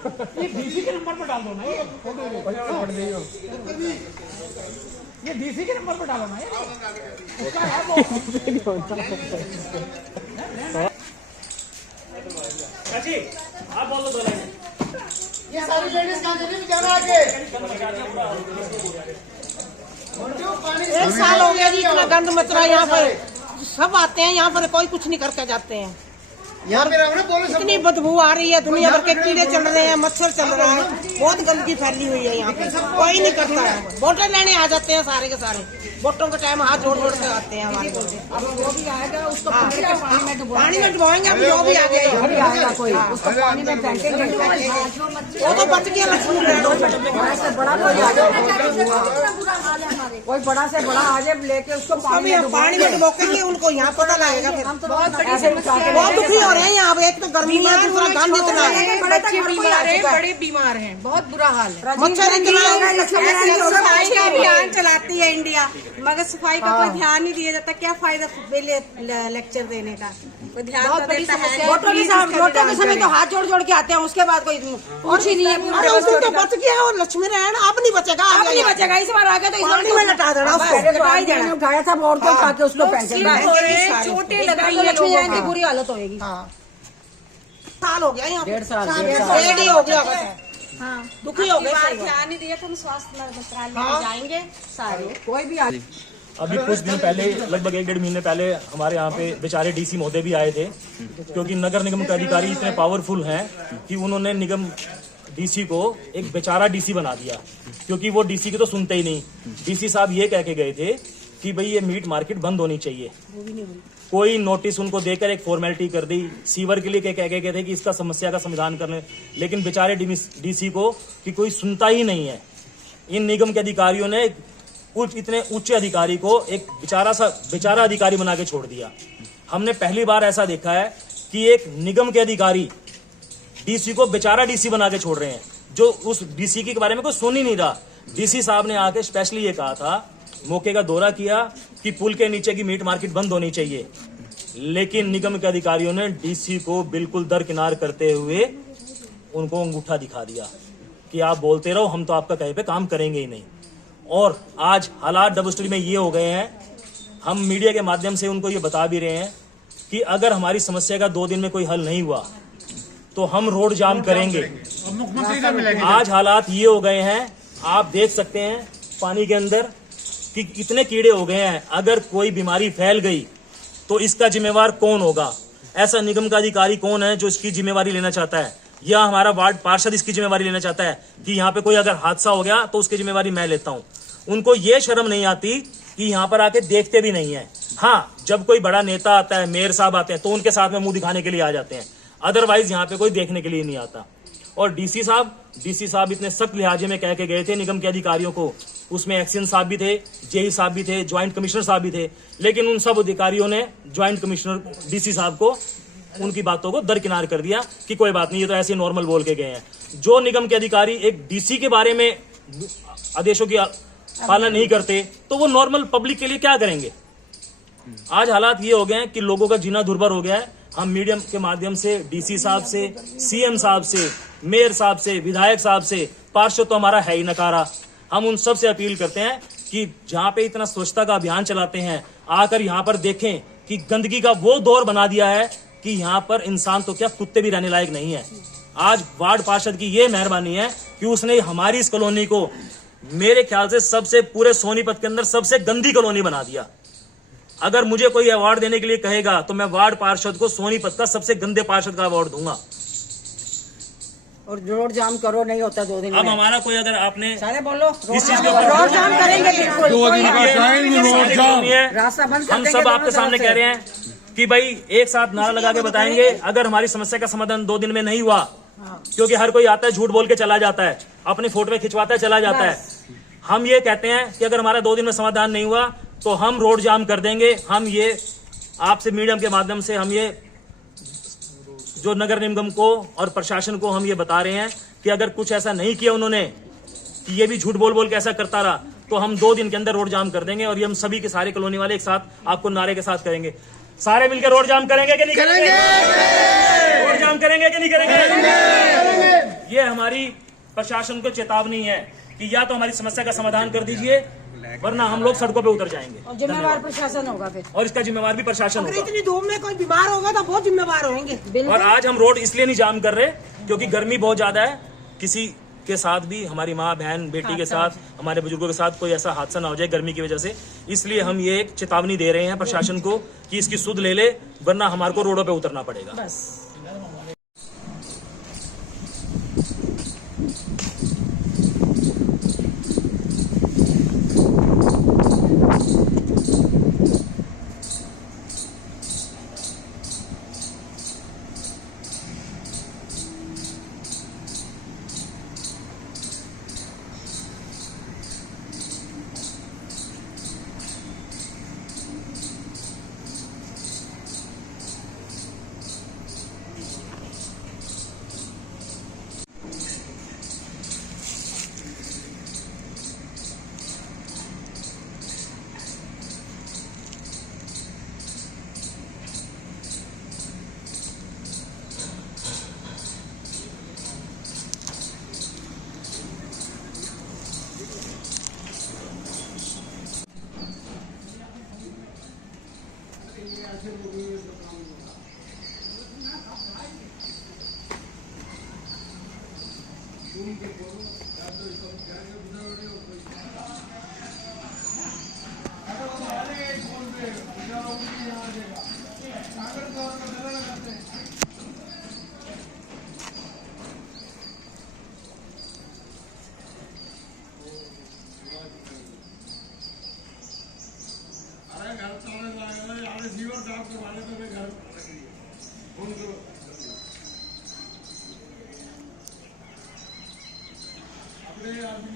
ये डीसी के नंबर पर डाल दो ना, ये डीसी के नंबर पर डालो ना, उसका है वो। चाची आप बोल दो लाइन। ये सारी लेडीज कहाँ चली जाना आगे? 1 साल हो गया जी, इतना गंद मच रहा है यहाँ पर। सब आते हैं यहाँ पर, कोई कुछ नहीं करके जाते हैं। यहाँ पे रहो ना, बोलो सब। इतनी बदबू आ रही है, दुनिया भर के कीड़े चल रहे हैं, मच्छर चल रहा है, बहुत गंदगी फैली हुई है यहाँ पे। कोई नहीं करता है। वोटर लेने आ जाते हैं सारे के सारे, वोटों के टाइम हाथ जोड़ जोड़ के आते हैं हमारे। अब जो भी आएगा उसको पानी में डुबाएंगे, अब जो भी आ जाएगा कोई उसको पानी में फेंकेंगे। वो तो बच गया लक्ष्मी बड़ा से बड़ा कोई बड़ा से बड़ा आ जाए लेके उसको पानी में डुबोकेंगे, उनको यहाँ पता लगेगा। फिर बहुत दुखी हो रहे हैं यहाँ पे, एक तो गर्मी है, दूसरा गंद इतना है, बच्चे बीमार हैं, बड़े बीमार हैं, बहुत बुरा हाल है। मच्छर सफाई का अभियान चलाती है इंडिया, मगर सफाई का कोई ध्यान नहीं दिया जाता। क्या फायदा लेक्चर देने का, कोई ध्यान तो देता है। वोटों के समय तो हाथ जोड़ जोड़ के आते हैं, उसके बाद कोई कुछ ही नहीं है। उस दिन तो बच गया, और लक्ष्मी नारायण अब नहीं बचेगा, अब नहीं बचेगा। इस बार आगे तो पानी में लटा देना उसको, उठाया था वोट को खा के उसको चोटें लगाई, लक्ष्मी नारायण की बुरी हालत होगी। साल हो गया यहाँ, 1.5 साल डेढ़ ही हो गया। हाँ, दुखी हो गए। ध्यान नहीं दिया तो हम स्वास्थ्य मंत्रालय में जाएंगे सारे, कोई भी अभी कुछ दिन पहले, लगभग 1-1.5 महीने पहले हमारे यहाँ पे बेचारे डीसी महोदय भी आए थे, क्योंकि नगर निगम के अधिकारी इतने पावरफुल हैं कि उन्होंने निगम डीसी को एक बेचारा डीसी बना दिया, क्योंकि वो डीसी की तो सुनते ही नहीं। डीसी साहब ये कह के गए थे कि भाई ये मीट मार्केट बंद होनी चाहिए, कोई नोटिस उनको देकर एक फॉर्मेलिटी कर दी। सीवर के लिए कह के गए थे कि इसका समस्या का समाधान करने, लेकिन बेचारे डीसी को कि कोई सुनता ही नहीं है। इन निगम के अधिकारियों ने इतने उच्च अधिकारी को एक बेचारा अधिकारी बना के छोड़ दिया। हमने पहली बार ऐसा देखा है कि एक निगम के अधिकारी डीसी को बेचारा डीसी बना के छोड़ रहे हैं, जो उस डीसी के बारे में कोई सुन ही नहीं रहा। डीसी साहब ने आके स्पेशली ये कहा था, मौके का दौरा किया कि पुल के नीचे की मीट मार्केट बंद होनी चाहिए, लेकिन निगम के अधिकारियों ने डीसी को बिल्कुल दरकिनार करते हुए उनको अंगूठा दिखा दिया कि आप बोलते रहो, हम तो आपका कहे पे काम करेंगे ही नहीं। और आज हालात डबल स्टोरी में ये हो गए हैं, हम मीडिया के माध्यम से उनको ये बता भी रहे हैं कि अगर हमारी समस्या का 2 दिन में कोई हल नहीं हुआ तो हम रोड जाम करेंगे। आज हालात ये हो गए हैं, आप देख सकते हैं पानी के अंदर कि कितने कीड़े हो गए हैं। अगर कोई बीमारी फैल गई तो इसका जिम्मेवार कौन होगा? ऐसा निगम का अधिकारी कौन है जो इसकी जिम्मेवारी लेना चाहता है, या हमारा वार्ड पार्षद इसकी जिम्मेवारी लेना चाहता है कि यहाँ पे कोई अगर हादसा हो गया तो उसकी जिम्मेवारी मैं लेता हूँ? उनको ये शर्म नहीं आती कि यहाँ पर आके देखते भी नहीं है। हाँ, जब कोई बड़ा नेता आता है, मेयर साहब आते हैं, तो उनके साथ में मुंह दिखाने के लिए आ जाते हैं, अदरवाइज यहाँ पे कोई देखने के लिए नहीं आता। और डीसी साहब इतने सख्त लिहाजे में कह के गए थे निगम के अधिकारियों को, उसमें एक्शन साहब भी थे, जेई साहब भी थे, ज्वाइंट कमिश्नर साहब भी थे, लेकिन उन सब अधिकारियों ने ज्वाइंट कमिश्नर डीसी साहब को उनकी बातों को दरकिनार कर दिया कि कोई बात नहीं, ये तो ऐसे नॉर्मल बोल के गए हैं। जो निगम के अधिकारी एक डीसी के बारे में आदेशों की पालना नहीं करते तो वो नॉर्मल पब्लिक के लिए क्या करेंगे? आज हालात ये हो गए हैं कि लोगों का जीना दुर्भर हो गया है। हम मीडिया के माध्यम से डीसी साहब से, सीएम साहब से, मेयर साहब से, विधायक साहब से, पार्षद तो हमारा है ही नकारा, हम उन सब से अपील करते हैं कि जहां पे इतना स्वच्छता का अभियान चलाते हैं, आकर यहाँ पर देखें कि गंदगी का वो दौर बना दिया है कि यहाँ पर इंसान तो क्या कुत्ते भी रहने लायक नहीं है। आज वार्ड पार्षद की ये मेहरबानी है कि उसने हमारी इस कॉलोनी को मेरे ख्याल से सबसे पूरे सोनीपत के अंदर सबसे गंदी कॉलोनी बना दिया। अगर मुझे कोई अवार्ड देने के लिए कहेगा तो मैं वार्ड पार्षद को सोनीपत का सबसे गंदे पार्षद का अवार्ड दूंगा। और रोड जाम करो, नहीं होता 2 दिन अब हमारा कोई अगर आपने सारे बोलो इस चीज रोड जाम करेंगे, बिल्कुल 2 दिन का टाइम रोड जाम, रास्ता बंद कर हम देंगे। सब आपके सामने कह रहे हैं कि भाई एक साथ नारा लगा के बताएंगे। अगर हमारी समस्या का समाधान 2 दिन में नहीं हुआ, क्योंकि हर कोई आता है झूठ बोल के चला जाता है, अपनी फोटो खिंचवाता है चला जाता है। हम ये कहते हैं कि अगर हमारा 2 दिन में समाधान नहीं हुआ तो हम रोड जाम कर देंगे। हम ये आपसे मीडियम के माध्यम से हम ये जो नगर निगम को और प्रशासन को हम ये बता रहे हैं कि अगर कुछ ऐसा नहीं किया उन्होंने कि ये भी झूठ बोल बोल के ऐसा करता रहा तो हम 2 दिन के अंदर रोड जाम कर देंगे। और ये हम सभी के सारे कॉलोनी वाले एक साथ आपको नारे के साथ करेंगे। सारे मिलकर रोड जाम करेंगे कि नहीं करेंगे? रोड जाम करेंगे कि नहीं करेंगे? ये हमारी प्रशासन को चेतावनी है कि या तो हमारी समस्या का समाधान कर दीजिए, वरना हम लोग सड़कों पे उतर जाएंगे। और जिम्मेवार प्रशासन होगा फिर, और इसका जिम्मेवार भी प्रशासन अगर होगा। इतनी धूप में कोई बीमार होगा तो बहुत जिम्मेवार होंगे। और आज हम रोड इसलिए नहीं जाम कर रहे क्योंकि गर्मी बहुत ज्यादा है। किसी के साथ भी, हमारी माँ बहन बेटी के साथ, हमारे बुजुर्गों के साथ कोई ऐसा हादसा ना हो जाए गर्मी की वजह से, इसलिए हम ये एक चेतावनी दे रहे हैं प्रशासन को कि इसकी सुध ले ले, वरना हमारे को रोडों पे उतरना पड़ेगा। बस अपने आदमी